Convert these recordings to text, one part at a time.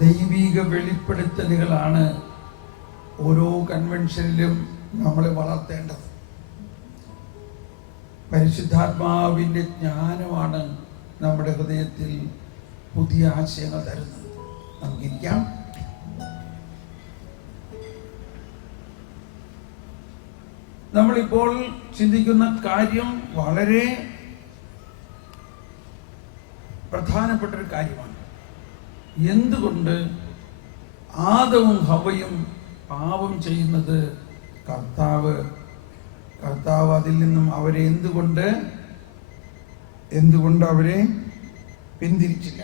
ദൈവിക വെളിപ്പെടുത്തലുകളാണ് ഓരോ കൺവെൻഷനിലും നമ്മളെ വളർത്തേണ്ടത്. പരിശുദ്ധാത്മാവിൻ്റെ ജ്ഞാനമാണ് നമ്മുടെ ഹൃദയത്തിൽ പുതിയ ആശയങ്ങൾ തരുന്നത്. നമുക്കിരിക്കാം. നമ്മളിപ്പോൾ ചിന്തിക്കുന്ന കാര്യം വളരെ പ്രധാനപ്പെട്ടൊരു കാര്യമാണ്. എന്തുകൊണ്ട് ആദവും ഹവ്വയും പാപം ചെയ്യുന്നത്? കർത്താവ് അതിൽ നിന്നും അവരെ എന്തുകൊണ്ട് അവരെ പിന്തിരിച്ചില്ല?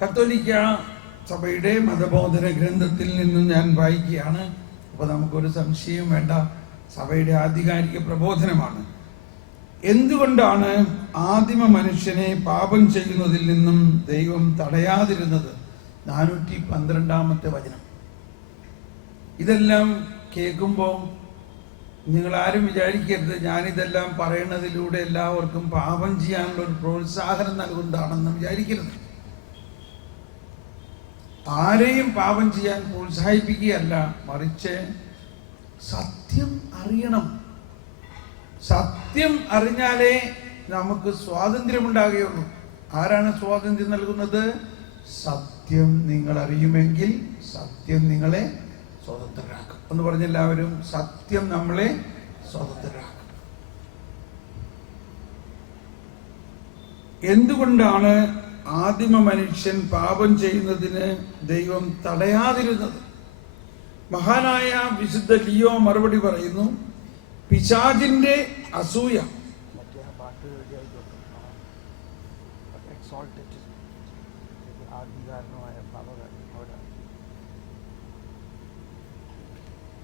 കത്തോലിക്ക സഭയുടെ മതബോധന ഗ്രന്ഥത്തിൽ നിന്നും ഞാൻ വായിക്കുകയാണ്. അപ്പോൾ നമുക്കൊരു സംശയം വേണ്ട, സഭയുടെ ആധികാരിക പ്രബോധനമാണ്. എന്തുകൊണ്ടാണ് ആദിമ മനുഷ്യനെ പാപം ചെയ്യുന്നതിൽ നിന്നും ദൈവം തടയാതിരുന്നത്? 412 വചനം. ഇതെല്ലാം കേൾക്കുമ്പോൾ നിങ്ങൾ ആരും വിചാരിക്കരുത് ഞാനിതെല്ലാം പറയുന്നതിലൂടെ എല്ലാവർക്കും പാപം ചെയ്യാനുള്ള ഒരു പ്രോത്സാഹനം നൽകുന്നതാണെന്ന് വിചാരിക്കരുത്. ആരെയും പാപം ചെയ്യാൻ പ്രോത്സാഹിപ്പിക്കുകയല്ല, മറിച്ച് സത്യം അറിയണം. സത്യം അറിഞ്ഞാലേ നമുക്ക് സ്വാതന്ത്ര്യമുണ്ടാകുകയുള്ളൂ. ആരാണ് സ്വാതന്ത്ര്യം നൽകുന്നത്? സത്യം നിങ്ങൾ അറിയുമെങ്കിൽ സത്യം നിങ്ങളെ സ്വതന്ത്രരാക്കും എന്ന് പറഞ്ഞെല്ലാവരും. സത്യം നമ്മളെ സ്വതന്ത്രരാക്കും. എന്തുകൊണ്ടാണ് ആദിമ മനുഷ്യൻ പാപം ചെയ്യുന്നതിന് ദൈവം തടയാതിരുന്നത്? മഹാനായ വിശുദ്ധ ലിയോ മറുപടി പറയുന്നു, പിശാചിന്റെ അസൂയ.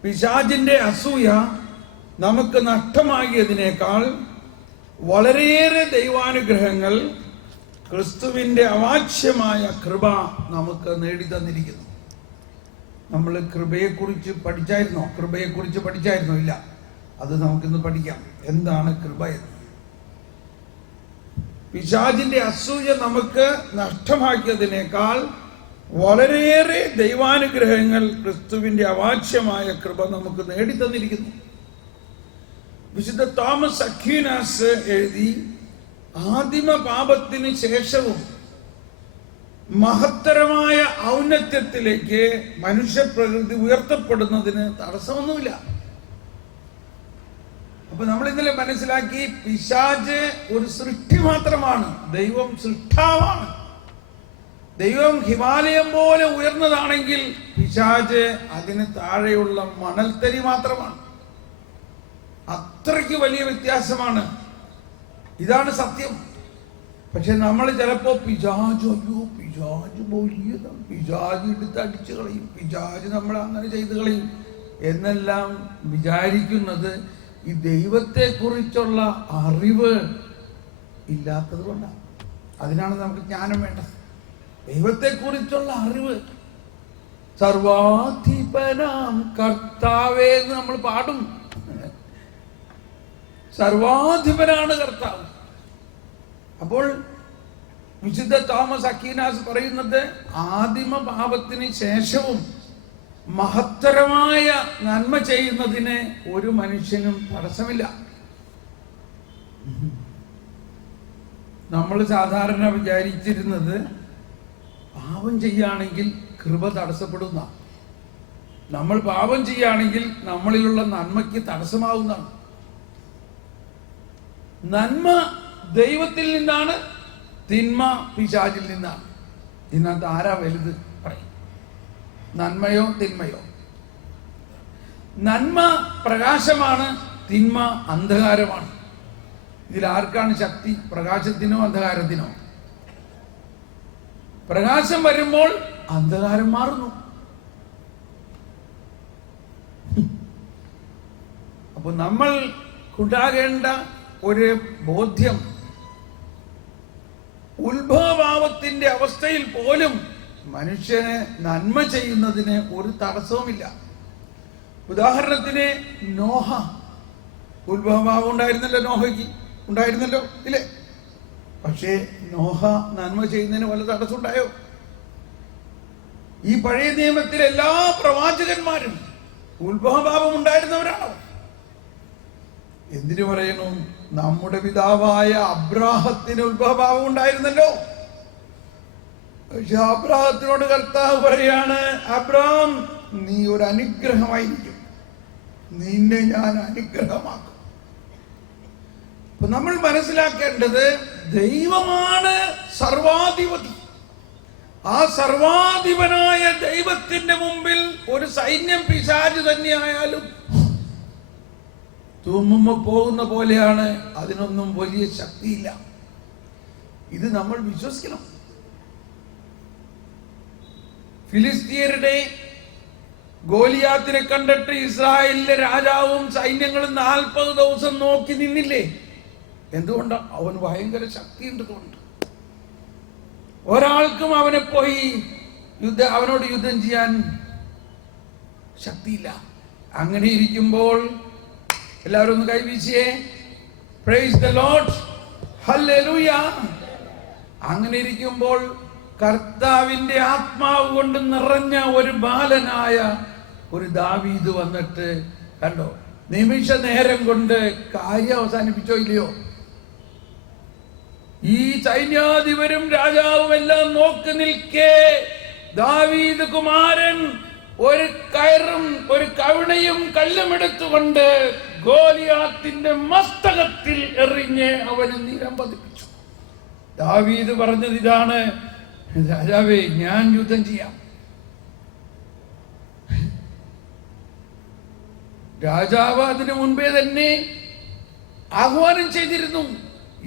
പിശാചിന്റെ അസൂയ നമുക്ക് നഷ്ടമാകിയതിനേക്കാൾ വളരെയേറെ ദൈവാനുഗ്രഹങ്ങൾ ക്രിസ്തുവിന്റെ അവാച്യമായ കൃപ നമുക്ക് നേടിത്തന്നിരിക്കുന്നു. നമ്മൾ കൃപയെക്കുറിച്ച് പഠിച്ചായിരുന്നോ? ഇല്ല. അത് നമുക്കിന്ന് പഠിക്കാം. എന്താണ് കൃപ എന്ന്? പിശാചിന്റെ അസൂയ നമുക്ക് നഷ്ടമാക്കിയതിനേക്കാൾ വളരെയേറെ ദൈവാനുഗ്രഹങ്ങൾ ക്രിസ്തുവിന്റെ അവാച്യമായ കൃപ നമുക്ക് നേടിത്തന്നിരിക്കുന്നു. വിശുദ്ധ തോമസ് അക്വീനാസ് എഴുതി, ആദിമ പാപത്തിന് ശേഷവും മഹത്തരമായ ഔന്നത്യത്തിലേക്ക് മനുഷ്യപ്രകൃതി ഉയർത്തപ്പെടുന്നതിന് തടസ്സമൊന്നുമില്ല. അപ്പൊ നമ്മൾ ഇന്നലെ മനസ്സിലാക്കി, പിശാച് ഒരു സൃഷ്ടി മാത്രമാണ്, ദൈവം സൃഷ്ടാവാണ്. ദൈവം ഹിമാലയം പോലെ ഉയർന്നതാണെങ്കിൽ പിശാച് അതിന് താഴെയുള്ള മണൽത്തരി മാത്രമാണ്. അത്രയ്ക്ക് വലിയ വ്യത്യാസമാണ്. ഇതാണ് സത്യം. പക്ഷെ നമ്മൾ ചിലപ്പോ പിശാച് വലിയതാണ്, പിശാച് എടുത്ത് അടിച്ചു കളയും, പിശാച് നമ്മൾ അങ്ങനെ ചെയ്തു കളയും എന്നെല്ലാം വിചാരിക്കുന്നത് ഈ ദൈവത്തെ കുറിച്ചുള്ള അറിവ് ഇല്ലാത്തത് കൊണ്ടാണ്. അതിനാണ് നമുക്ക് ജ്ഞാനം വേണ്ടത്. ദൈവത്തെ കുറിച്ചുള്ള അറിവ്. സർവാധിപനാം കർത്താവേ എന്ന് നമ്മൾ പാടും. സർവാധിപനാണ് കർത്താവ്. അപ്പോൾ വിശുദ്ധ തോമസ് അക്വീനാസ് പറയുന്നത്, ആദിമ പാപത്തിന് ശേഷവും മഹത്തരമായ നന്മ ചെയ്യുന്നതിന് ഒരു മനുഷ്യനും തടസ്സമില്ല. നമ്മൾ സാധാരണ വിചാരിച്ചിരുന്നത് പാപം ചെയ്യുകയാണെങ്കിൽ കൃപ തടസ്സപ്പെടുന്ന, നമ്മൾ പാപം ചെയ്യുകയാണെങ്കിൽ നമ്മളിലുള്ള നന്മയ്ക്ക് തടസ്സമാവുന്നതാണ്. നന്മ ദൈവത്തിൽ നിന്നാണ്, തിന്മ പിശാചിൽ നിന്നാണ്. ഇതിനകത്ത് ആരാ വലുത്? പറയും. നന്മയോ തിന്മയോ? നന്മ പ്രകാശമാണ്, തിന്മ അന്ധകാരമാണ്. ഇതിൽ ആർക്കാണ് ശക്തി? പ്രകാശത്തിനോ അന്ധകാരത്തിനോ? പ്രകാശം വരുമ്പോൾ അന്ധകാരം മാറുന്നു. അപ്പൊ നമ്മൾ ഉണ്ടാകേണ്ട ഒരു ബോധ്യം, ഉത്ഭവഭാവത്തിന്റെ അവസ്ഥയിൽ പോലും മനുഷ്യന് നന്മ ചെയ്യുന്നതിന് ഒരു തടസ്സവുമില്ല. ഉദാഹരണത്തിന് നോഹ, ഉത്ഭവഭാവം ഉണ്ടായിരുന്നല്ലോ, നോഹയ്ക്ക് ഉണ്ടായിരുന്നല്ലോ, ഇല്ലേ? പക്ഷേ നോഹ നന്മ ചെയ്യുന്നതിന് വല്ല തടസ്സം ഉണ്ടായോ? ഈ പഴയ നിയമത്തിലെ എല്ലാ പ്രവാചകന്മാരും ഉത്ഭവഭാവം ഉണ്ടായിരുന്നവരാണോ? എന്തിനു പറയുന്നു? നമ്മുടെ പിതാവായ അബ്രാഹത്തിന് ഉത്ഭവഭാവം ഉണ്ടായിരുന്നല്ലോ. പക്ഷെ അബ്രാഹത്തിനോട് കർത്താവ് പറയാണ്, അബ്രാം, നീ ഒരു അനുഗ്രഹമായിരിക്കും, നിന്നെ ഞാൻ അനുഗ്രഹമാക്കും. അപ്പൊ നമ്മൾ മനസ്സിലാക്കേണ്ടത്, ദൈവമാണ് സർവാധിപതി. ആ സർവാധിപനായ ദൈവത്തിന്റെ മുമ്പിൽ ഒരു സൈന്യം പിശാച് തന്നെയായാലും തുമ്മുമ്പോ പോകുന്ന പോലെയാണ്. അതിനൊന്നും വലിയ ശക്തിയില്ല. ഇത് നമ്മൾ വിശ്വസിക്കണം. ഫിലിസ്തീയരുടെ ഗോലിയാത്തിനെ കണ്ടിട്ട് ഇസ്രായേലിലെ രാജാവും സൈന്യങ്ങളും 40 ദിവസം നോക്കി നിന്നില്ലേ? എന്തുകൊണ്ടാ? അവൻ ഭയങ്കര ശക്തിയുണ്ട്. ഒരാൾക്കും അവനെ പോയി അവനോട് യുദ്ധം ചെയ്യാൻ ശക്തിയില്ല. അങ്ങനെ ഇരിക്കുമ്പോൾ എല്ലാവരും ഒന്ന് കൈവീശിയേ, പ്രൈസ് ദ ലോർഡ്, ഹല്ലേലൂയ. അങ്ങനെ ഇരിക്കുമ്പോൾ കർത്താവിന്റെ ആത്മാവ് കൊണ്ട് നിറഞ്ഞ ഒരു ബാലനായ ഒരു ദാവീദ് വന്നിട്ട് കണ്ടോ, നിമിഷ നേരം കൊണ്ട് കാര്യം അവസാനിപ്പിച്ചോ ഇല്ലയോ? ഈ സൈന്യാധിപരും രാജാവും എല്ലാം നോക്കി നിൽക്കേ ദാവീദ് കുമാരൻ ഒരു കയറും ഒരു കവിണയും കല്ലും എടുത്തുകൊണ്ട് ഗോലിയാത്തിന്റെ മസ്തകത്തിൽ എറിഞ്ഞ് അവന് നിരം പതിപ്പിച്ചു. ദാവീദ് പറഞ്ഞത് ഇതാണ്, രാജാവേ, ഞാൻ യുദ്ധം ചെയ്യാം. രാജാവ് അതിനു മുൻപേ തന്നെ ആഹ്വാനം ചെയ്തിരുന്നു,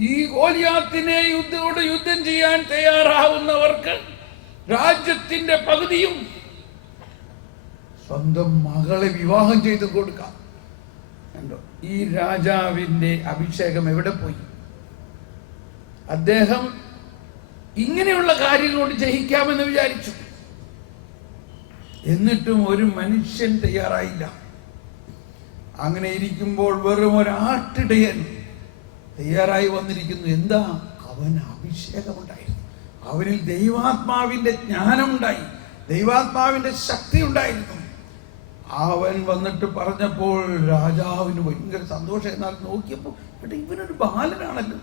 ഈ ഗോലിയാത്തിനെ യുദ്ധം ചെയ്യാൻ തയ്യാറാവുന്നവർക്ക് രാജ്യത്തിന്റെ പകുതിയും സ്വന്തം മകളെ വിവാഹം ചെയ്തു കൊടുക്കാം. ഈ രാജാവിന്റെ അഭിഷേകം എവിടെ പോയി? അദ്ദേഹം ഇങ്ങനെയുള്ള കാര്യങ്ങളോട് ജയിക്കാമെന്ന് വിചാരിച്ചു. എന്നിട്ടും ഒരു മനുഷ്യൻ തയ്യാറായില്ല. അങ്ങനെ ഇരിക്കുമ്പോൾ വെറും ഒരാട്ടിടയൻ തയ്യാറായി വന്നിരിക്കുന്നു. എന്താ? അവൻ അവന് അഭിഷേകമുണ്ടായിരുന്നു, അവനിൽ ദൈവാത്മാവിന്റെ ജ്ഞാനമുണ്ടായി, ദൈവാത്മാവിന്റെ ശക്തി ഉണ്ടായിരുന്നു. അവൻ വന്നിട്ട് പറഞ്ഞപ്പോൾ രാജാവിന് ഭയങ്കര സന്തോഷം. എന്നാൽ നോക്കിയപ്പോൾ ഇവനൊരു ബാലനാണല്ലോ,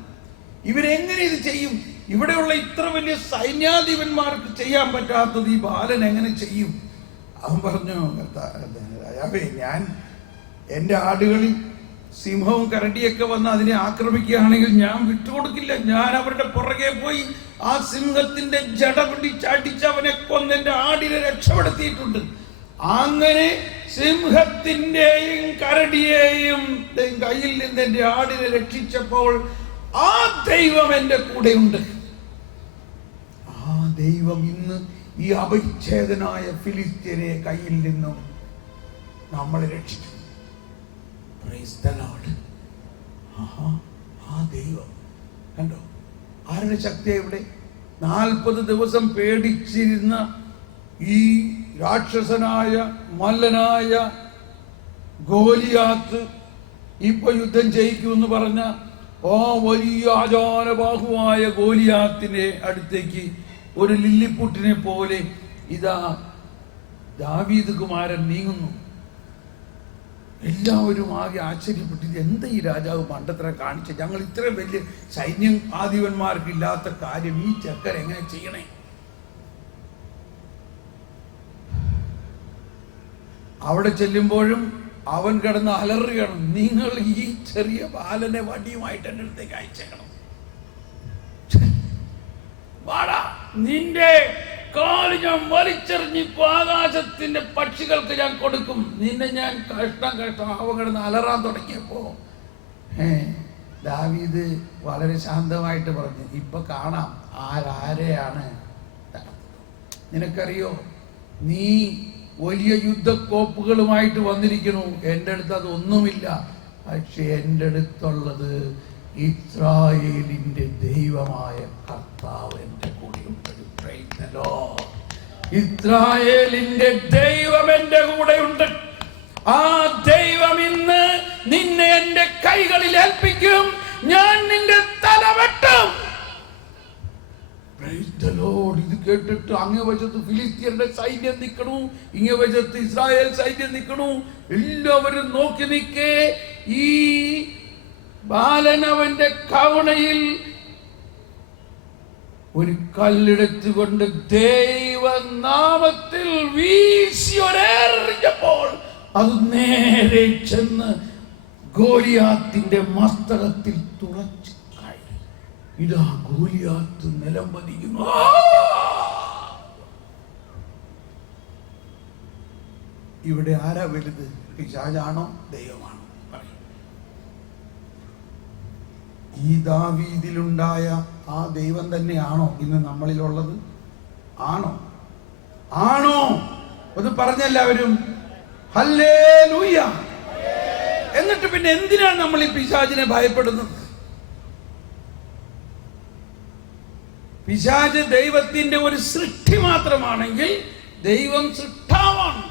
ഇവരെങ്ങനെ ഇത് ചെയ്യും? ഇവിടെയുള്ള ഇത്ര വലിയ സൈന്യാധിപന്മാർക്ക് ചെയ്യാൻ പറ്റാത്തത് ഈ ബാലൻ എങ്ങനെ ചെയ്യും? അവൻ പറഞ്ഞു, രാജാവേ, ഞാൻ എൻ്റെ ആടുകളിൽ സിംഹവും കരടിയൊക്കെ വന്ന് അതിനെ ആക്രമിക്കുകയാണെങ്കിൽ ഞാൻ വിട്ടുകൊടുക്കില്ല. ഞാൻ അവരുടെ പുറകെ പോയി ആ സിംഹത്തിന്റെ ജട പിടിച്ചടിച്ച് അവനെ കൊന്ന് എൻ്റെ ആടിനെ രക്ഷപ്പെടുത്തിയിട്ടുണ്ട്. അങ്ങനെ സിംഹത്തിന്റെയും കരടിയെയും കയ്യിൽ നിന്ന് എൻ്റെ ആടിനെ രക്ഷിച്ചപ്പോൾ ആ ദൈവം എൻ്റെ കൂടെയുണ്ട്. ആ ദൈവം ഇന്ന് ഈ അപരിച്ഛേദനായ ഫിലിസ്ത്യനെ കയ്യിൽ നിന്നും നമ്മളെ രക്ഷിക്കും. Price the Lord. ആ ദൈവം കണ്ടോ, ആരുടെ ശക്തിയാ ഇവിടെ? 40 ദിവസം പേടിച്ചിരുന്ന ഈ രാക്ഷസനായ മല്ലനായ ഗോലിയാത്ത് ഇപ്പൊ യുദ്ധം ജയിക്കുമെന്ന് പറഞ്ഞ ആ വലിയ ആചാരബാഹുവായ ഗോലിയാത്തിന്റെ അടുത്തേക്ക് ഒരു ലില്ലിപ്പുട്ടിനെ പോലെ ഇതാ ദാവീദ് കുമാരൻ നീങ്ങുന്നു. എല്ലാവരും ആകെ ആശ്ചര്യപ്പെട്ടത്, എന്താ ഈ രാജാവ് പണ്ടത്ര കാണിച്ച, ഞങ്ങൾ ഇത്രയും വലിയ സൈന്യം ആദിവന്മാർക്ക് ഇല്ലാത്ത കാര്യം ഈ ചെക്കൻ എങ്ങനെ ചെയ്യണേ? അവിടെ ചെല്ലുമ്പോഴും അവൻ കിടന്ന് അലറുകയാണ്, നിങ്ങൾ ഈ ചെറിയ ബാലനെ വടിയുമായിട്ട് എൻ്റെ അടുത്തേക്ക് അയച്ചേക്കണം. വാടാ, നിന്റെ കാല് ഞാൻ വലിച്ചെറിഞ്ഞിപ്പോ ആകാശത്തിന്റെ പക്ഷികൾക്ക് ഞാൻ കൊടുക്കും, നിന്നെ ഞാൻ കഷ്ടം അവൻ കിടന്ന് അലറാൻ തുടങ്ങിയപ്പോ ദാവീദ് വളരെ ശാന്തമായിട്ട് പറഞ്ഞു, ഇപ്പൊ കാണാം ആരെയാണ്. നിനക്കറിയോ, നീ വലിയ യുദ്ധക്കോപ്പുകളുമായിട്ട് വന്നിരിക്കുന്നു, എൻ്റെ അടുത്ത് അതൊന്നുമില്ല. പക്ഷെ എൻ്റെ അടുത്തുള്ളത് ഇസ്രായേലിന്റെ ദൈവമായ കർത്താവ് എൻ്റെ കൂടെയുണ്ട്. ഇസ്രായേലിന്റെ ദൈവം എൻ്റെ കൂടെയുണ്ട്. ആ ദൈവം ഇന്ന് നിന്നെ എൻ്റെ കൈകളിൽ ഏൽപ്പിക്കും, ഞാൻ നിന്റെ തല വെട്ടും. ഇത് കേട്ടിട്ട് അങ്ങേ വശത്ത് ഫിലിസ്ത്യരുടെ സൈന്യം നിൽക്കണു, ഇങ്ങേ വശത്ത് ഇസ്രായേൽ സൈന്യം നിൽക്കണു. എല്ലാവരും നോക്കി നിൽക്കേ. ഈ ബാലനവന്റെ കവണയിൽ ഒരു കല്ലെടുത്തുകൊണ്ട് ദൈവനാമത്തിൽ വീശിയൊരെറിഞ്ഞപ്പോൾ അത് നേരെ ചെന്ന് ഗോലിയാത്തിന്റെ മസ്തകത്തിൽ തുളച്ചു. ഇതാ ഗോലിയാത്ത് നിലം പതിക്കുന്നു. ഇവിടെ ആരാ വലുത്? പിശാചാണോ ദൈവമാണോ? ഈ ദാവീദിലുണ്ടായ ആ ദൈവം തന്നെയാണോ ഇന്ന് നമ്മളിലുള്ളത്? ആണോ? ഒന്ന് പറഞ്ഞെല്ലാവരും ഹല്ലേലൂയ. എന്നിട്ട് പിന്നെ എന്തിനാണ് നമ്മൾ ഈ പിശാചിനെ ഭയപ്പെടുന്നത്? പിശാച് ദൈവത്തിന്റെ ഒരു സൃഷ്ടി മാത്രമാണെങ്കിൽ ദൈവം സൃഷ്ടാവാണ്.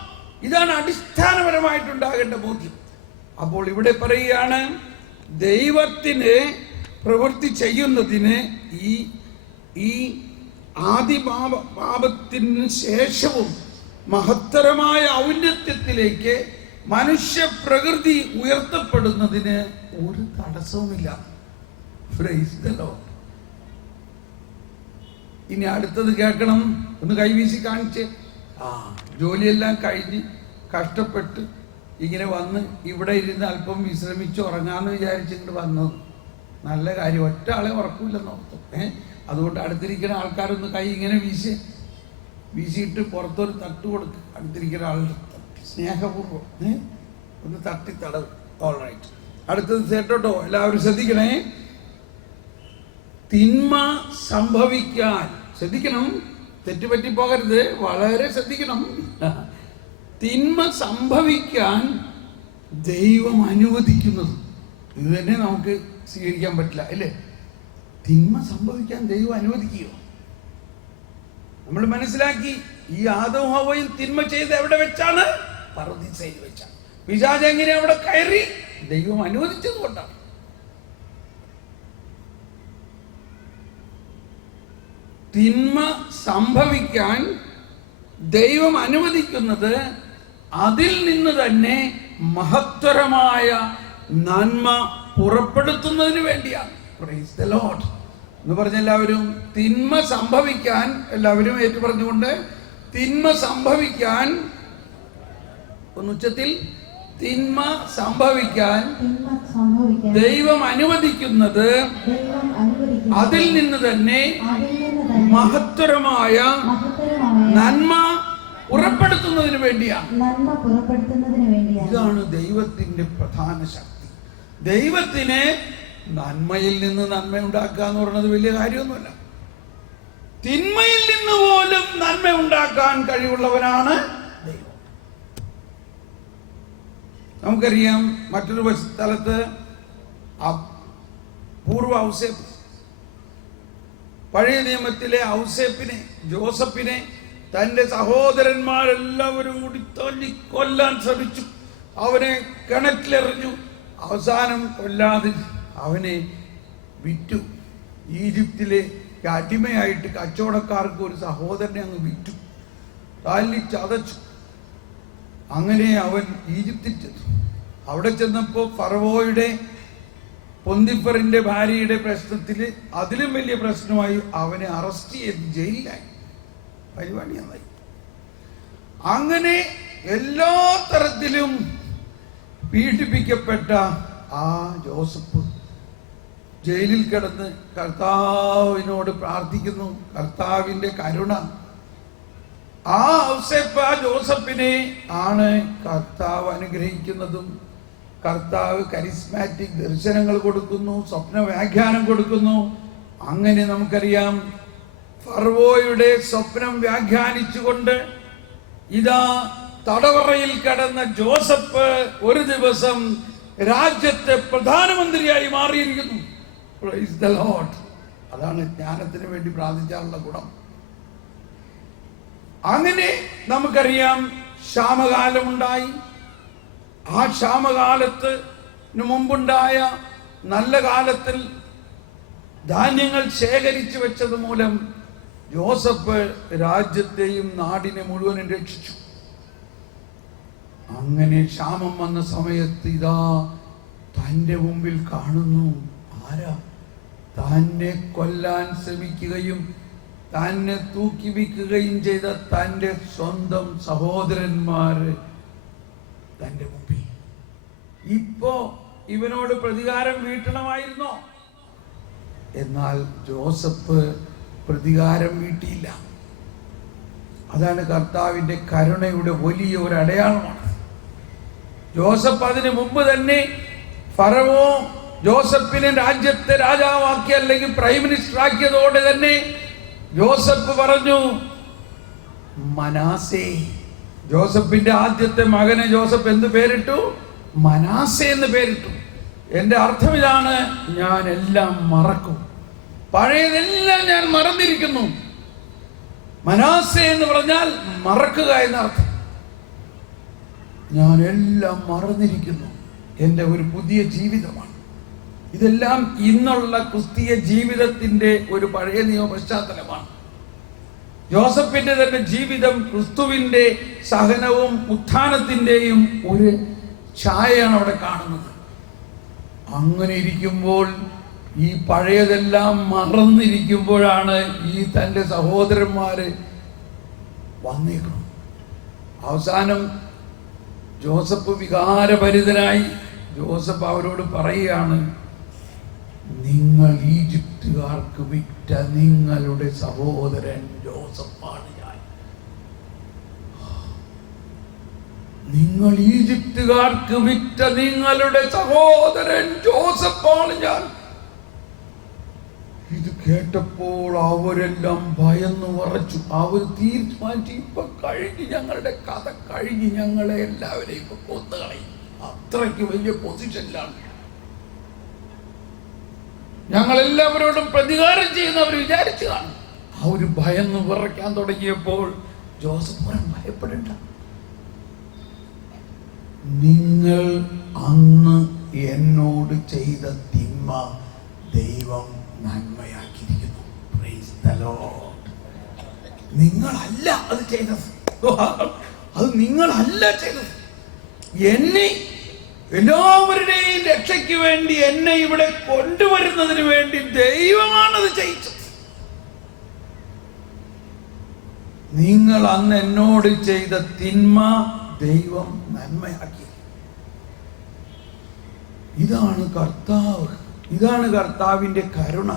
ഇതാണ് അടിസ്ഥാനപരമായിട്ടുണ്ടാകേണ്ട ബോധ്യം. അപ്പോൾ ഇവിടെ പറയുകയാണ്, ദൈവത്തിന് പ്രവൃത്തി ചെയ്യുന്നതിന് ഈ ആദിപാപത്തിന് ശേഷവും മഹത്തരമായ ഔന്നത്യത്തിലേക്ക് മനുഷ്യ പ്രകൃതി ഉയർത്തപ്പെടുന്നതിന് ഒരു തടസ്സവുമില്ല. Price the Lord. ഇനി അടുത്തത് കേൾക്കണം. ഒന്ന് കൈവീശി കാണിച്ച്. ജോലിയെല്ലാം കഴിഞ്ഞ് കഷ്ടപ്പെട്ട് ഇങ്ങനെ വന്ന് ഇവിടെ ഇരുന്ന് അല്പം വിശ്രമിച്ച് ഉറങ്ങാന്ന് വിചാരിച്ചിട്ട് വന്നത് നല്ല കാര്യം. ഒറ്റ ആളെ ഉറക്കൂലെന്ന് ഓർത്തു. അതുകൊണ്ട് അടുത്തിരിക്കുന്ന ആൾക്കാരൊന്ന് കൈ ഇങ്ങനെ വീശിയിട്ട് പുറത്തൊരു തട്ട് കൊടുക്കുക. അടുത്തിരിക്കുന്ന ആളുടെ സ്നേഹപൂർവ്വം ഒന്ന് തട്ടി തടവ്. ഓൾറൈറ്റ്. അടുത്തത് കേട്ടോ, എല്ലാവരും ശ്രദ്ധിക്കണേ. തിന്മ സംഭവിക്കാൻ ശ്രദ്ധിക്കണം, തെറ്റുപറ്റി പോകരുത്, വളരെ ശ്രദ്ധിക്കണം. തിന്മ സംഭവിക്കാൻ ദൈവം അനുവദിക്കുന്നത് ഇത് തന്നെ നമുക്ക് സ്വീകരിക്കാൻ പറ്റില്ല, അല്ലേ? തിന്മ സംഭവിക്കാൻ ദൈവം അനുവദിക്കുകയോ? നമ്മൾ മനസ്സിലാക്കി, ഈ ആദവും ഹവ്വയും തിന്മ ചെയ്ത് എവിടെ വെച്ചാണ്? പറുദീസയിൽ വെച്ചാണ്. പിശാച് എങ്ങനെ അവിടെ കയറി? ദൈവം അനുവദിച്ചത് കൊണ്ടാണ്. തിന്മ സംഭവിക്കാൻ ദൈവം അനുവദിക്കുന്നത് അതിൽ നിന്ന് തന്നെ മഹത്തരമായ നന്മ പുറപ്പെടുത്തുന്നതിന് വേണ്ടിയാണ്. പ്രൈസ് ദി ലോർഡ് എന്ന് പറഞ്ഞ എല്ലാവരും തിന്മ സംഭവിക്കാൻ, എല്ലാവരും ഏറ്റു പറഞ്ഞുകൊണ്ട്, തിന്മ സംഭവിക്കാൻ, ഒന്നുച്ചത്തിൽ, തിന്മ സംഭവിക്കാൻ ദൈവം അനുവദിക്കുന്നത് അതിൽ നിന്ന് തന്നെ മഹത്തരമായ നന്മ പുറപ്പെടുത്തുന്നതിന് വേണ്ടിയാണ്. ഇതാണ് ദൈവത്തിന്റെ പ്രധാന ശക്തി. ദൈവത്തിന് നന്മയിൽ നിന്ന് നന്മ ഉണ്ടാക്കുക എന്ന് പറയുന്നത് വലിയ കാര്യമൊന്നുമല്ല. തിന്മയിൽ നിന്ന് പോലും നന്മ ഉണ്ടാക്കാൻ കഴിവുള്ളവനാണ് ദൈവം. നമുക്കറിയാം, മറ്റൊരു സ്ഥലത്ത് പൂർവ്വ ഔസേപ്പ്, പഴയ നിയമത്തിലെ ഔസേപ്പിനെ, ജോസഫിനെ തന്റെ സഹോദരന്മാരെല്ലാവരും കൂടി കൊല്ലാൻ ശ്രമിച്ചു. അവനെ കിണറ്റിലെറിഞ്ഞു. അവസാനം കൊല്ലാതെ അവനെ വിറ്റു. ഈജിപ്തിലെ അടിമയായിട്ട് കച്ചവടക്കാർക്ക് ഒരു സഹോദരനെ അങ്ങ് വിറ്റു, ചതച്ചു. അങ്ങനെ അവൻ ഈജിപ്തിൽ ചെന്നു. അവിടെ ചെന്നപ്പോൾ ഫറവോയുടെ, പൊന്തിഫറിന്റെ ഭാര്യയുടെ പ്രശ്നത്തിൽ അതിലും വലിയ പ്രശ്നമായി അവനെ അറസ്റ്റ് ചെയ്ത് ജയിലിലായി. പരിപാടി നന്നായി. അങ്ങനെ എല്ലാ തരത്തിലും പീഡിപ്പിക്കപ്പെട്ട ആ ജോസഫ് ജയിലിൽ കിടന്ന് കർത്താവിനോട് പ്രാർത്ഥിക്കുന്നു. കർത്താവിന്റെ കരുണ ആ ഔസേപ്പ്, ആ ജോസഫിനെ ആണ് കർത്താവ് അനുഗ്രഹിക്കുന്നതും. കർത്താവ് കരിസ്മാറ്റിക് ദർശനങ്ങൾ കൊടുക്കുന്നു, സ്വപ്ന വ്യാഖ്യാനം കൊടുക്കുന്നു. അങ്ങനെ നമുക്കറിയാം, ഫറവോയുടെ സ്വപ്നം വ്യാഖ്യാനിച്ചുകൊണ്ട് ഇതാ തടവറയിൽ കിടന്ന ജോസഫ് ഒരു ദിവസം രാജ്യത്തെ പ്രധാനമന്ത്രിയായി മാറിയിരിക്കുന്നു. Price the Lord. അതാണ് ജ്ഞാനത്തിന് വേണ്ടി പ്രാർത്ഥിച്ചാലുള്ള ഗുണം. അങ്ങനെ നമുക്കറിയാം, ക്ഷാമകാലമുണ്ടായി. ആ ക്ഷാമകാലത്തിന് മുമ്പുണ്ടായ നല്ല കാലത്തിൽ ധാന്യങ്ങൾ ശേഖരിച്ചു വെച്ചത് മൂലം ജോസഫ് രാജ്യത്തെയും നാടിനെ മുഴുവനും രക്ഷിച്ചു. അങ്ങനെ ക്ഷാമം വന്ന സമയത്ത് ഇതാ തൻ്റെ മുമ്പിൽ കാണുന്നു ആരാ? തന്നെ കൊല്ലാൻ ശ്രമിക്കുകയും തന്നെ തൂക്കി വിൽക്കുകയും ചെയ്ത തൻ്റെ സ്വന്തം സഹോദരന്മാര് തൻ്റെ മുമ്പിൽ. ഇപ്പോ ഇവനോട് പ്രതികാരം വീട്ടണമായിരുന്നോ? എന്നാൽ ജോസഫ് പ്രതികാരം വീട്ടിയില്ല. അതാണ് കർത്താവിന്റെ കരുണയുടെ വലിയ ഒരു അടയാളമാണ്. ജോസഫ് അതിനു മുമ്പ് തന്നെ ഫറവോ ജോസഫിനെ രാജ്യത്തെ രാജാവാക്കി, അല്ലെങ്കിൽ പ്രൈം മിനിസ്റ്റർ ആക്കിയതോടെ തന്നെ ജോസഫ് പറഞ്ഞു, മനാസേ. ജോസഫിന്റെ ആദ്യത്തെ മകനെ ജോസഫ് എന്ത് പേരിട്ടു? മനാസേ എന്ന് പേരിട്ടു. എന്റെ അർത്ഥം ഇതാണ്, ഞാൻ എല്ലാം മറക്കും, പഴയതെല്ലാം ഞാൻ മറന്നിരിക്കുന്നു. മനാസേ എന്ന് പറഞ്ഞാൽ മറക്കുക എന്നർത്ഥം. ഞാൻ എല്ലാം മറന്നിരിക്കുന്നു, എൻ്റെ ഒരു പുതിയ ജീവിതമാണ്. ഇതെല്ലാം ഇന്നുള്ള ക്രിസ്തീയ ജീവിതത്തിന്റെ ഒരു പഴയ നിയമ പശ്ചാത്തലമാണ്. ജോസഫിന്റെ തന്നെ ജീവിതം ക്രിസ്തുവിന്റെ സഹനവും ഉത്ഥാനത്തിന്റെയും ഒരു ഛായയാണ് അവിടെ കാണുന്നത്. അങ്ങനെ ഇരിക്കുമ്പോൾ, ഈ പഴയതെല്ലാം മറന്നിരിക്കുമ്പോഴാണ് ഈ തൻ്റെ സഹോദരന്മാര് വന്നേക്കണം. അവസാനം ജോസഫ് വികാരഭരിതനായി ജോസഫ് അവരോട് പറയുകയാണ്, നിങ്ങൾ ഈജിപ്തുകാർക്ക് വിറ്റ നിങ്ങളുടെ സഹോദരൻ ജോസഫാണ് ഞാൻ. നിങ്ങൾ ഈജിപ്തുകാർക്ക് വിറ്റ നിങ്ങളുടെ സഹോദരൻ ജോസഫാണ് ഞാൻ. ഇത് കേട്ടപ്പോൾ അവരെല്ലാം ഭയന്നു വിറച്ചു. അവർ തീരുമാനിച്ചു, ഇപ്പൊ കഴിഞ്ഞ്, ഞങ്ങളുടെ കഥ കഴിഞ്ഞ്, ഞങ്ങളെ എല്ലാവരെയും ഇപ്പൊ കൊന്നുകളയും. അത്രയ്ക്ക് വലിയ പൊസിഷനിലാണ്. ഞങ്ങളെല്ലാവരോടും പ്രതികാരം ചെയ്യുന്ന അവർ വിചാരിച്ചു കാണും. ആ ഒരു ഭയന്ന് വിറയ്ക്കാൻ തുടങ്ങിയപ്പോൾ ജോസഫ് ഭയപ്പെടേണ്ട, നിങ്ങൾ അന്ന് എന്നോട് ചെയ്ത തിന്മ ദൈവം നന്മയാക്കിയിരിക്കുന്നു. Price the Lord. നിങ്ങളല്ല അത് ചെയ്തത്. അത് നിങ്ങളല്ല ചെയ്തത്. എന്നെ എല്ലാവരുടെയും രക്ഷയ്ക്ക് വേണ്ടി എന്നെ ഇവിടെ കൊണ്ടുവരുന്നതിന് വേണ്ടി ദൈവമാണത് ചെയ്തത്. നിങ്ങൾ അന്ന് എന്നോട് ചെയ്ത തിന്മ ദൈവം നന്മയാക്കി. ഇതാണ് കർത്താവ്. ഇതാണ് കർത്താവിൻ്റെ കരുണ,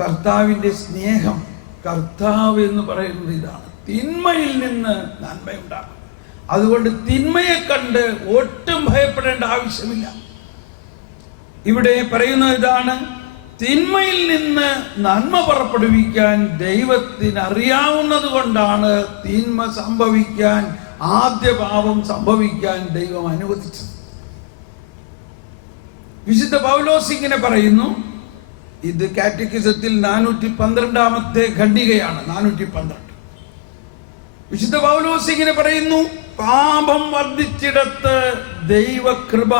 കർത്താവിൻ്റെ സ്നേഹം. കർത്താവ് എന്ന് പറയുന്നത് ഇതാണ്. തിന്മയിൽ നിന്ന് നന്മയുണ്ടാകും. അതുകൊണ്ട് തിന്മയെ കണ്ട് ഒട്ടും ഭയപ്പെടേണ്ട ആവശ്യമില്ല. ഇവിടെ പറയുന്നത് ഇതാണ്, തിന്മയിൽ നിന്ന് നന്മ പുറപ്പെടുവിക്കാൻ ദൈവത്തിന് അറിയാവുന്നത് കൊണ്ടാണ് തിന്മ സംഭവിക്കാൻ, ആദ്യ പാപം സംഭവിക്കാൻ ദൈവം അനുവദിച്ചത്. വിശുദ്ധ പൗലോസ് ഇങ്ങനെ പറയുന്നു. ഇത് കാറ്റക്കിസത്തിൽ 412 ഖണ്ഡികയാണ്. 412. വിശുദ്ധ പൗലോസ് ഇങ്ങനെ പറയുന്നു, പാപം വർദ്ധിച്ചിടത്ത് ദൈവകൃപ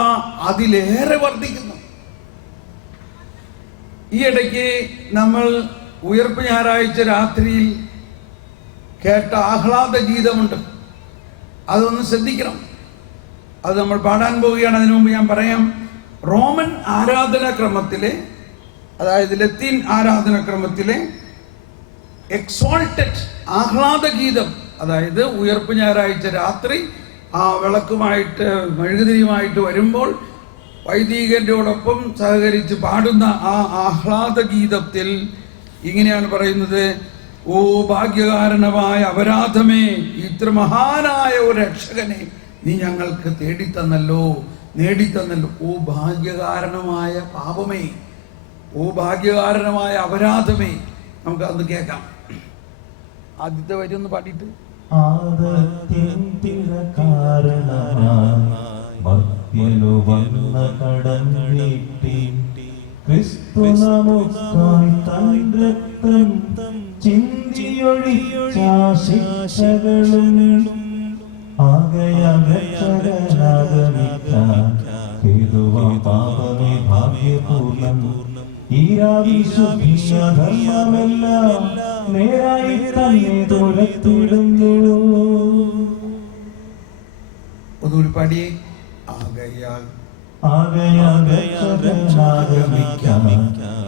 അതിലേറെ വർദ്ധിക്കുന്നു. ഈ ഇടയ്ക്ക് നമ്മൾ ഉയർപ്പ് ഞായറാഴ്ച രാത്രിയിൽ കേട്ട ആഹ്ലാദ ഗീതമുണ്ട്. അതൊന്ന് ശ്രദ്ധിക്കണം. അത് നമ്മൾ പാടാൻ പോവുകയാണ്. അതിനു മുമ്പ് ഞാൻ പറയാം, റോമൻ ആരാധനാക്രമത്തിലെ, അതായത് ലത്തീൻ ആരാധനാക്രമത്തിലെ എക്സോൾട്ടഡ് ആഹ്ലാദ ഗീതം, അതായത് ഉയർപ്പ് ഞായറാഴ്ച രാത്രി ആ വിളക്കുമായിട്ട് മെഴുകുതിരിയുമായിട്ട് വരുമ്പോൾ വൈദികരോടൊപ്പം സഹകരിച്ച് പാടുന്ന ആ ആഹ്ലാദ ഗീതത്തിൽ ഇങ്ങനെയാണ് പറയുന്നത്: ഓ ഭാഗ്യകാരണമായ അപരാധമേ, ഇത്ര മഹാനായ ഒരു രക്ഷകനെ നീ ഞങ്ങൾക്ക് നേടിത്തന്നല്ലോ. ഓ ഭാഗ്യകാരണമായ പാപമേ, ഓ ഭാഗ്യകാരണമായ അപരാധമേ. നമുക്ക് അത് കേൾക്കാം. ആദ്യത്തെ വരി ഒന്ന് പാടിയിട്ട്. ക്രിസ്തു നമുക്കായി തൻ രക്തം ചിന്തിയൊഴിച്ച ശിക്ഷകളും ആകയാൽ രക്ഷകനാഗമിക്കാൻ ഹേതുവാം പാപമേ ഭാഗ്യപൂർണം. ഈരാവിശുദ്ധിയധർമ്മമെല്ലാം നേരായി തന്നെ തുരത്തിടുന്നു. ഒന്നുകൂടി പാടിയേ. ആകയാൽ രക്ഷകനാഗമിക്കാൻ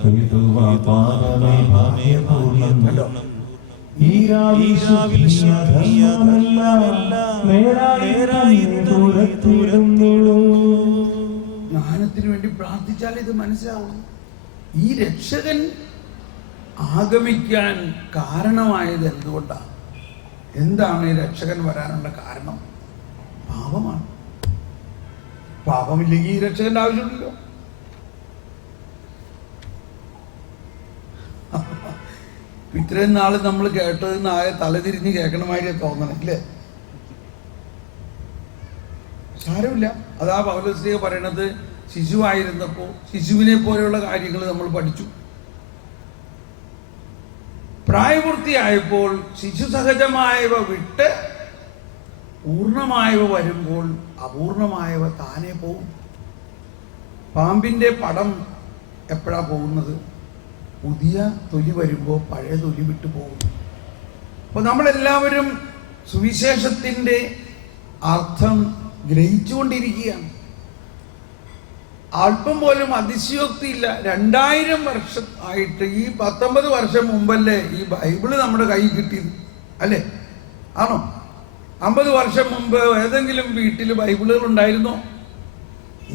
ഹേതുവാം പാപമേ ഭാഗ്യപൂർണം. ജ്ഞാനത്തിന് വേണ്ടി പ്രാർത്ഥിച്ചാൽ ഇത് മനസ്സിലാവും. ഈ രക്ഷകൻ ആഗമിക്കാൻ കാരണമായത് എന്തുകൊണ്ടാണ്? എന്താണ് ഈ രക്ഷകൻ വരാനുള്ള കാരണം? പാപമാണ്. പാപമില്ലെങ്കിൽ ഈ രക്ഷകന്റെ ആവശ്യമില്ലല്ലോ. ഇത്രയും നാള് നമ്മൾ കേട്ടത് തലതിരിഞ്ഞ് കേൾക്കണമാതിരി തോന്നണം, ഇല്ലേ? സാരമില്ല. അതാ പൗലോസ് പറയണത്, ശിശുവായിരുന്നപ്പോൾ ശിശുവിനെ പോലെയുള്ള കാര്യങ്ങൾ നമ്മൾ പഠിച്ചു. പ്രായപൂർത്തിയായപ്പോൾ ശിശു സഹജമായവ വിട്ട് പൂർണ്ണമായവ വരുമ്പോൾ അപൂർണമായവ താനേ പോകും. പാമ്പിന്റെ പടം എപ്പോഴാ പോകുന്നത്? പുതിയ തൊലി വരുമ്പോൾ പഴയ തൊലി വിട്ടു പോകും. അപ്പോൾ നമ്മളെല്ലാവരും സുവിശേഷത്തിൻ്റെ അർത്ഥം ഗ്രഹിച്ചുകൊണ്ടിരിക്കുകയാണ്. അല്പം പോലും അതിശയോക്തിയില്ല. 2000 വർഷം ആയിട്ട്, ഈ 19 വർഷം മുമ്പല്ലേ ഈ ബൈബിള് നമ്മുടെ കയ്യിൽ കിട്ടിയത്, അല്ലേ? ആണോ? 50 വർഷം മുമ്പ് ഏതെങ്കിലും വീട്ടിൽ ബൈബിളുകൾ ഉണ്ടായിരുന്നോ?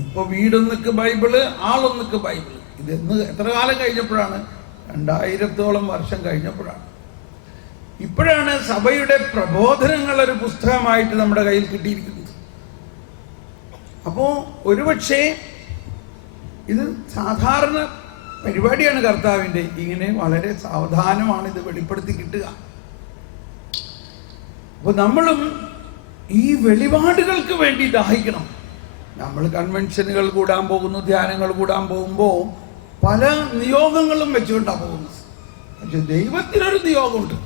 ഇപ്പൊ വീടൊന്നുക്ക് ബൈബിള്, ആളൊന്നുക്ക് ബൈബിള്. ഇതെന്ന് എത്ര കാലം കഴിഞ്ഞപ്പോഴാണ്? 2000-ഓളം വർഷം കഴിഞ്ഞപ്പോഴാണ്. ഇപ്പോഴാണ് സഭയുടെ പ്രബോധനങ്ങൾ ഒരു പുസ്തകമായിട്ട് നമ്മുടെ കയ്യിൽ കിട്ടിയിരിക്കുന്നത്. അപ്പോ ഒരുപക്ഷെ ഇത് സാധാരണ പരിപാടിയാണ് കർത്താവിൻ്റെ. ഇങ്ങനെ വളരെ സാവധാനമാണ് ഇത് വെളിപ്പെടുത്തി കിട്ടുക. അപ്പോൾ നമ്മളും ഈ വെളിപാടുകൾക്ക് വേണ്ടി ദാഹിക്കണം. നമ്മൾ കൺവെൻഷനുകൾ കൂടാൻ പോകുന്നു, ധ്യാനങ്ങൾ കൂടാൻ പോകുമ്പോൾ പല നിയോഗങ്ങളും വെച്ചുകൊണ്ടാണ് പോകുന്നത്. പക്ഷെ ദൈവത്തിനൊരു നിയോഗമുണ്ട്.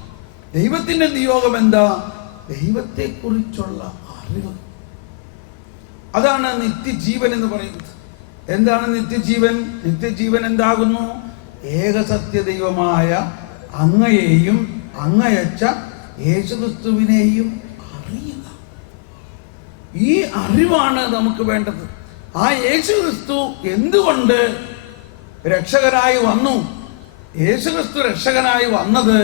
ദൈവത്തിൻ്റെ നിയോഗം എന്താ? ദൈവത്തെക്കുറിച്ചുള്ള അറിവ്. അതാണ് നിത്യജീവൻ എന്ന് പറയുന്നത്. എന്താണ് നിത്യജീവൻ? നിത്യജീവൻ എന്താകുന്നു? ഏകസത്യ ദൈവമായ അങ്ങയെയും അങ്ങയച്ച യേശുക്രിസ്തുവിനെയും അറിയുക. ഈ അറിവാണ് നമുക്ക് വേണ്ടത്. ആ യേശുക്രിസ്തു എന്തുകൊണ്ട് രക്ഷകനായി വന്നു? യേശുക്രിസ്തു രക്ഷകനായി വന്നത്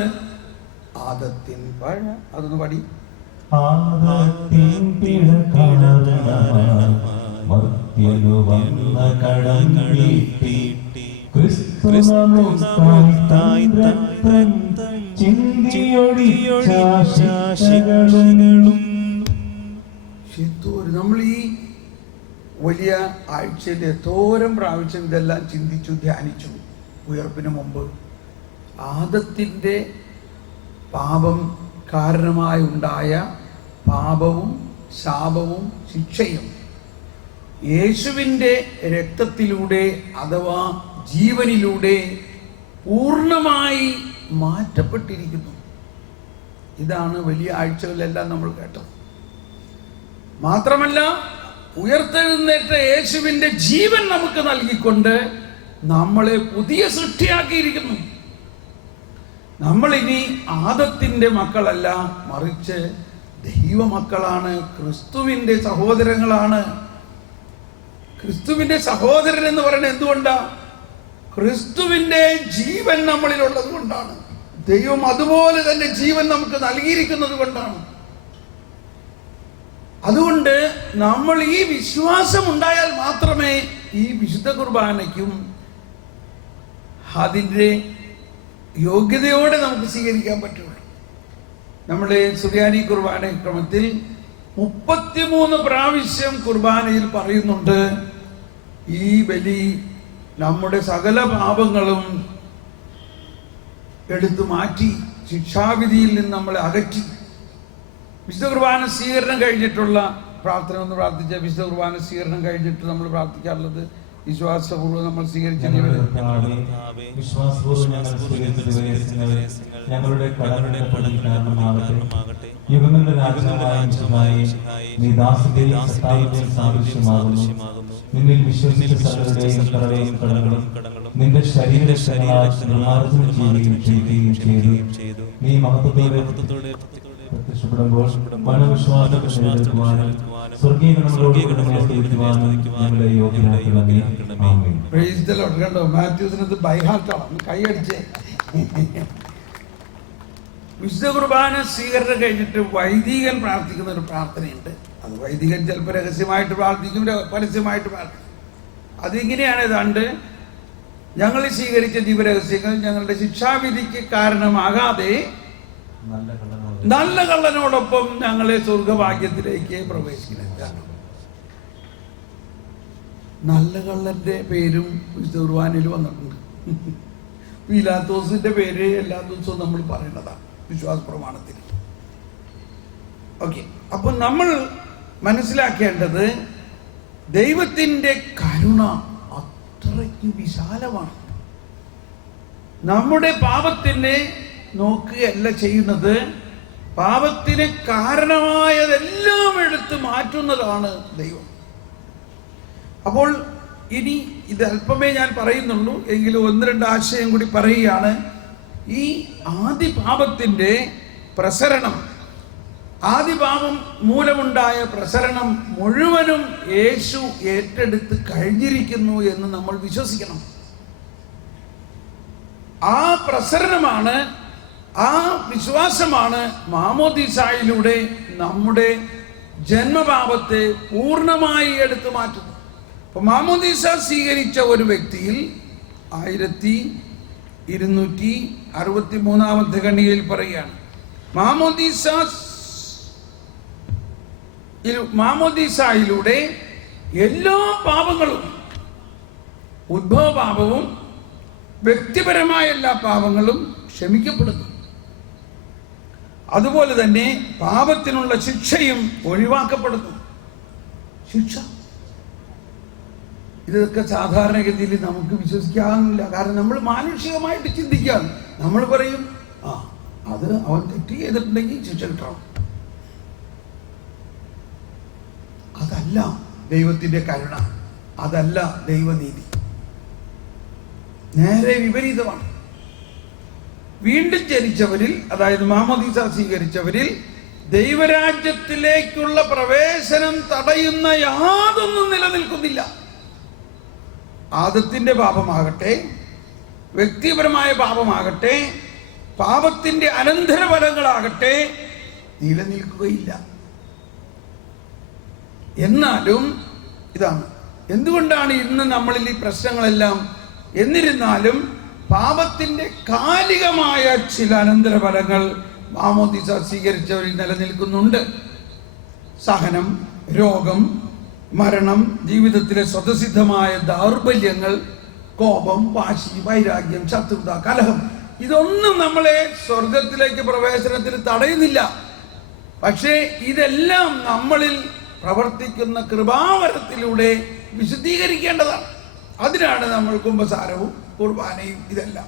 ആദത്തിൻ പഴ, അതൊന്ന് പടി. ആദത്തിൻ പിഴ കാരണമായി മർത്യനു വന്ന കടം വീട്ടി ക്രിസ്തു നമുക്കായി തൻ രക്തം ചിന്തിയൊഴിച്ച ശിക്ഷകളും. നമ്മൾ ഈ വലിയ ആഴ്ചയിൽ എത്തോരം പ്രാവശ്യം ഇതെല്ലാം ചിന്തിച്ചു ധ്യാനിച്ചു. ഉയർപ്പിന് മുമ്പ് ആദത്തിൻ്റെ പാപം കാരണമായി ഉണ്ടായ പാപവും ശാപവും ശിക്ഷയും യേശുവിൻ്റെ രക്തത്തിലൂടെ അഥവാ ജീവനിലൂടെ പൂർണ്ണമായി മാറ്റപ്പെട്ടിരിക്കുന്നു. ഇതാണ് വലിയ ആഴ്ചകളിലെല്ലാം നമ്മൾ കേട്ടത്. മാത്രമല്ല, ഉയർത്തെഴുന്നേറ്റ യേശുവിൻ്റെ ജീവൻ നമുക്ക് നൽകിക്കൊണ്ട് നമ്മളെ പുതിയ സൃഷ്ടിയാക്കിയിരിക്കുന്നു. നമ്മളിനി ആദത്തിൻ്റെ മക്കളല്ല, മറിച്ച് ദൈവമക്കളാണ്, ക്രിസ്തുവിൻ്റെ സഹോദരങ്ങളാണ്. ക്രിസ്തുവിൻ്റെ സഹോദരൻ എന്ന് പറയുന്നത് എന്തുകൊണ്ടാ? ക്രിസ്തുവിൻ്റെ ജീവൻ നമ്മളിലുള്ളത് കൊണ്ടാണ്. ദൈവം അതുപോലെ തന്നെ ജീവൻ നമുക്ക് നൽകിയിരിക്കുന്നത് കൊണ്ടാണ്. അതുകൊണ്ട് നമ്മൾ ഈ വിശ്വാസം ഉണ്ടായാൽ മാത്രമേ ഈ വിശുദ്ധ കുർബാനയ്ക്കും അതിൻ്റെ യോഗ്യതയോടെ നമുക്ക് സ്വീകരിക്കാൻ പറ്റുള്ളൂ. നമ്മുടെ സുറിയാനി കുർബാന ക്രമത്തിൽ 33 പ്രാവശ്യം കുർബാനയിൽ പറയുന്നുണ്ട്, ഈ ബലി നമ്മുടെ സകല പാപങ്ങളും എടുത്തു മാറ്റി ശിക്ഷാവിധിയിൽ നിന്ന് നമ്മളെ അകറ്റി. വിശുദ്ധ കുർബാന സ്വീകരണം കഴിഞ്ഞിട്ടുള്ള പ്രാർത്ഥന ഒന്ന് പ്രാർത്ഥിച്ച. വിശുദ്ധ കുർബാന സ്വീകരണം കഴിഞ്ഞിട്ട് നമ്മൾ പ്രാർത്ഥിക്കാറുള്ളത് വിശ്വാസപൂർവ്വം നമ്മൾ സ്വീകരിച്ച ഞങ്ങളുടെ കടങ്ങളുടെ കാരണമാകട്ടെ. യുഗങ്ങളുടെ രാജാവായ നീ ദാസന്റെയും സത്താവിന്റെയും സാദൃശ്യമാകുന്നു. നിന്നിൽ വിശ്വസിച്ച സകലരുടെയും കടകളും കടങ്ങളും നിന്റെ ശരീരങ്ങളാൽ നിർമ്മാർജ്ജനം ചെയ്യുകയും ചെയ്തു. നീ മഹത്വത്തോടെ പ്രത്യക്ഷപ്പെടുമ്പോൾ മനോവിശ്വാസം സ്വർഗീയ ഞങ്ങളെ യോഗ്യരാക്കണമേ. ആമേൻ. Praise the Lord. കണ്ടോ, മാത്യൂസിനത് ബൈഹാർട്ടാണ്. കൈയടിച്ചേ. വിശുദ്ധ കുർബാന സ്വീകരണം കഴിഞ്ഞിട്ട് വൈദികൻ പ്രാർത്ഥിക്കുന്ന ഒരു പ്രാർത്ഥനയുണ്ട്. അത് വൈദികൻ ചിലപ്പോൾ രഹസ്യമായിട്ട് പ്രാർത്ഥിക്കും, പരസ്യമായിട്ട് പ്രാർത്ഥിക്കും. അതിങ്ങനെയാണ് ഏതാണ്ട്, ഞങ്ങൾ സ്വീകരിച്ച ദിവരഹസ്യങ്ങൾ ഞങ്ങളുടെ ശിക്ഷാവിധിക്ക് കാരണമാകാതെ നല്ല കള്ളനോടൊപ്പം ഞങ്ങളെ സ്വർഗഭാഗ്യത്തിലേക്ക് പ്രവേശിക്കുന്നത്. നല്ല കള്ളന്റെ പേരും വിശുദ്ധ കുർബാനയിൽ വന്നിട്ടുണ്ട്. പീലാത്തോസിന്റെ പേര് എല്ലാ ദിവസവും നമ്മൾ പറയുന്നതാണ് വിശ്വാസ പ്രമാണത്തിൽ. ഓക്കെ, അപ്പൊ നമ്മൾ മനസ്സിലാക്കേണ്ടത് ദൈവത്തിൻ്റെ കരുണ അത്രയ്ക്ക് വിശാലമാണ്. നമ്മുടെ പാപത്തിനെ നോക്കുകയല്ല ചെയ്യുന്നത്, പാപത്തിന് കാരണമായതെല്ലാം എടുത്ത് മാറ്റുന്നതാണ് ദൈവം. അപ്പോൾ ഇനി ഇത് അല്പമേ ഞാൻ പറയുന്നുള്ളൂ, എങ്കിലും 1-2 ആശയം കൂടി പറയുകയാണ്. ഈ ആദിപാപത്തിൻ്റെ പ്രസരണം, ആദിപാപം മൂലമുണ്ടായ പ്രസരണം മുഴുവനും യേശു ഏറ്റെടുത്ത് കഴിഞ്ഞിരിക്കുന്നു എന്ന് നമ്മൾ വിശ്വസിക്കണം. ആ പ്രസരണമാണ്, ആ വിശ്വാസമാണ് മാമോദീസായിലൂടെ നമ്മുടെ ജന്മപാപത്തെ പൂർണ്ണമായി എടുത്തു മാറ്റുന്നത്. അപ്പൊ മാമോദീസ സ്വീകരിച്ച ഒരു വ്യക്തിയിൽ 1263 ഖണ്ഡികയിൽ പറയുകയാണ്, മാമോദീസായിലൂടെ എല്ലാ പാപങ്ങളും, ഉദ്ഭവപാപവും വ്യക്തിപരമായ എല്ലാ പാപങ്ങളും ക്ഷമിക്കപ്പെടുന്നു. അതുപോലെ തന്നെ പാപത്തിനുള്ള ശിക്ഷയും ഒഴിവാക്കപ്പെടുന്നു. ശിക്ഷ, ഇതൊക്കെ സാധാരണഗതിയിൽ നമുക്ക് വിശ്വസിക്കാനില്ല. കാരണം നമ്മൾ മാനുഷികമായിട്ട് ചിന്തിക്കാൻ നമ്മൾ പറയും, അത് അവൻ തെറ്റ് ചെയ്തിട്ടുണ്ടെങ്കിൽ ശിക്ഷ കിട്ടണം. അതല്ല ദൈവത്തിൻ്റെ കരുണ, അതല്ല ദൈവനീതി. നേരെ വിപരീതമാണ്. വീണ്ടും ജനിച്ചവരിൽ, അതായത് മാമോദീസ സ്വീകരിച്ചവരിൽ ദൈവരാജ്യത്തിലേക്കുള്ള പ്രവേശനം തടയുന്ന യാതൊന്നും നിലനിൽക്കുന്നില്ല. ആദത്തിന്റെ പാപമാകട്ടെ, വ്യക്തിപരമായ പാപമാകട്ടെ, പാപത്തിന്റെ അനന്തരഫലങ്ങളാകട്ടെ നിലനിൽക്കുകയില്ല. എന്നാലും ഇതാണ് എന്തുകൊണ്ടാണ് ഇന്ന് നമ്മളിൽ ഈ പ്രശ്നങ്ങളെല്ലാം. എന്നിരുന്നാലും പാപത്തിന്റെ കാലികമായ ചില അനന്തരഫലങ്ങൾ മാമോദീസ സ്വീകരിച്ചവരിൽ നിലനിൽക്കുന്നുണ്ട്. സഹനം, രോഗം, മരണം, ജീവിതത്തിലെ സ്വതസിദ്ധമായ ദൗർബല്യങ്ങൾ, കോപം, വാശി, വൈരാഗ്യം, ശത്രുത, കലഹം, ഇതൊന്നും നമ്മളെ സ്വർഗത്തിലേക്ക് പ്രവേശനത്തിന് തടയുന്നില്ല. പക്ഷേ ഇതെല്ലാം നമ്മളിൽ പ്രവർത്തിക്കുന്ന കൃപാവരത്തിലൂടെ വിശുദ്ധീകരിക്കേണ്ടതാണ്. അതിനാണ് നമ്മൾ കുമ്പസാരവും കുർബാനയും. ഇതെല്ലാം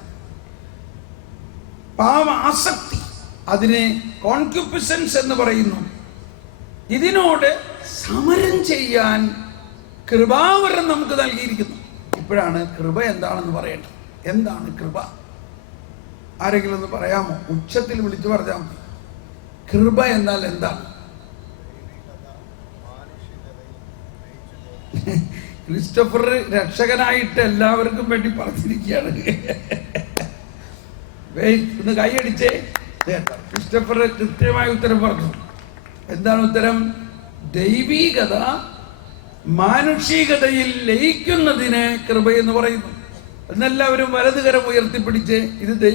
പാവാസക്തി, അതിനെ കോൺക്യുപിസൻസ് എന്ന് പറയുന്നു. ഇതിനോട് സമരം ചെയ്യാൻ കൃപാവരം നമുക്ക് നൽകിയിരിക്കുന്നു. ഇപ്പോഴാണ് കൃപ എന്താണെന്ന് പറയേണ്ടത്. എന്താണ് കൃപ? ആരെങ്കിലും ഒന്ന് പറയാമോ? ഉച്ചത്തിൽ വിളിച്ചു പറഞ്ഞാൽ മതി. കൃപ എന്നാൽ എന്താണ്? ക്രിസ്റ്റഫർ രക്ഷകനായിട്ട് എല്ലാവർക്കും വേണ്ടി പറഞ്ഞിരിക്കുകയാണ്. ഒന്ന് കൈയടിച്ചേ. ക്രിസ്റ്റഫർ കൃത്യമായ ഉത്തരം പറഞ്ഞു. എന്താണ് ഉത്തരം? ദൈവീകത മാനുഷികതയിൽ ലയിക്കുന്നതിന് കൃപ എന്ന് പറയുന്നു. എന്നെല്ലാവരും വലതുകരം ഉയർത്തിപ്പിടിച്ച് ഇത്